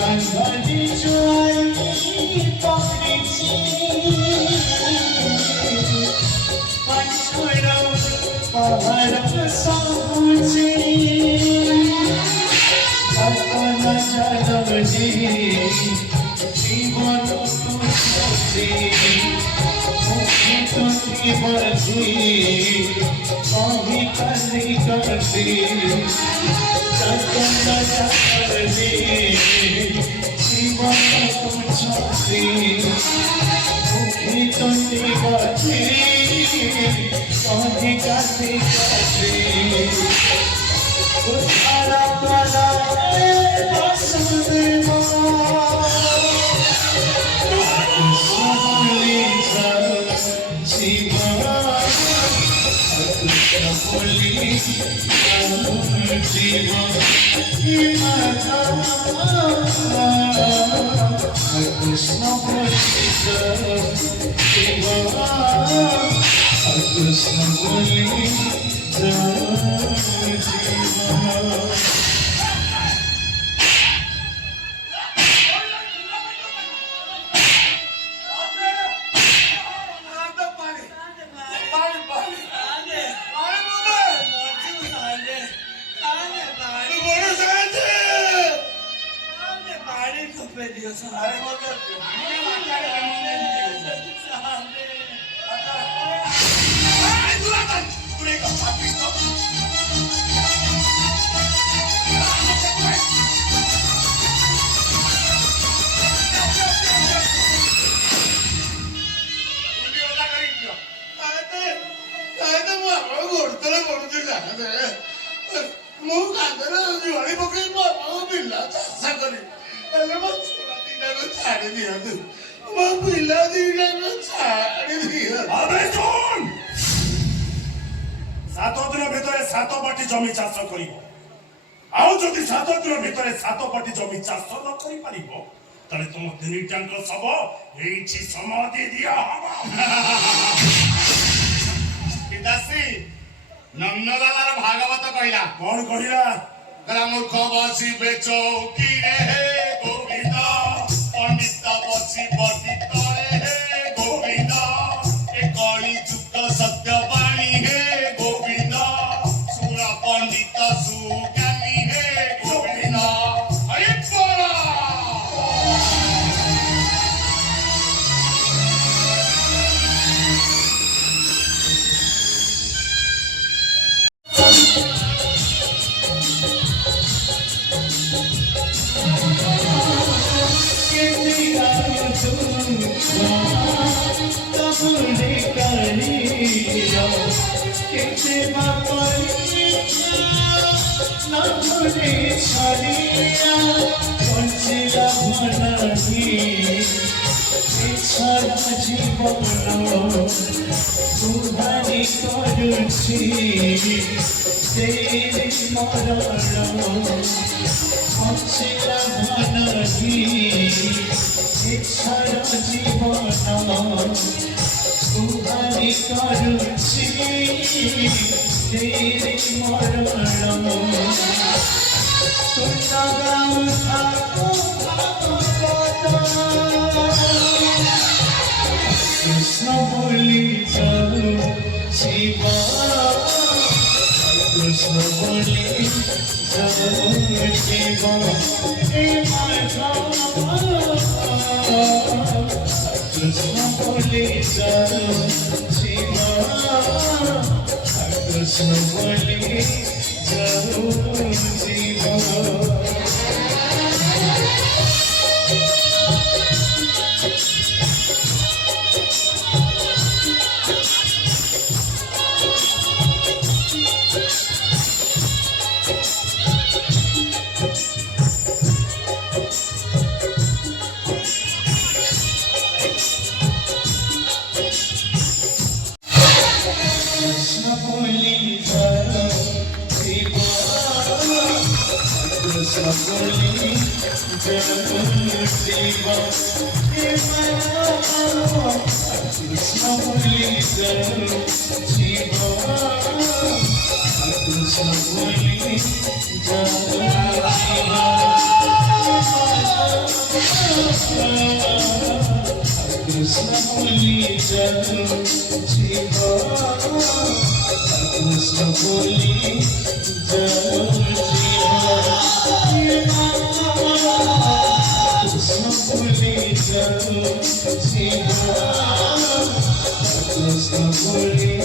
कांधारी जुआई पकड़ीची पाछड़ पहाड़ साबुची अपन जनवरी जीवन तुझसे मुझे तुझी मर्जी कहीं करनी करती अपन जनवरी जीवन तुझसे मुझे तुझी मर्जी कहीं करनी करती उठारा वाला सात बाटी जमी चाष कर आउ जदि 7 दिन भितर 7 बाटी जमी चाष न करि परिबो तले तुम तीनटांक सब एठी समाधि दिया हबा पिताश्री नंदलालार भागवत कहला कौन कहला कला मूर्ख बसी बेचो की रे गोविंद पंडित बसी बटी तळे हे गोविंद ए कली जुक्त सत्य बाणी हे गोविंद सुर पंडित सुज्ञानी हे गोविंद अरे बोला तुम्हारी करुची तेरे मरण पक्षिला भनही इच्छार जीवन तुम्हारी करुची तेरे मरण तुम गाँव थाको कृष्ण बोली जाओ शिवा कृष्ण बोली जाओ शिवा कृष्ण बोली जाओ शिवा कृष्ण बोली जाओ Shiva Krishna Krishna Holy Janu Shiva Krishna Holy Janu Shiva Krishna Holy Janu Shiva Krishna Holy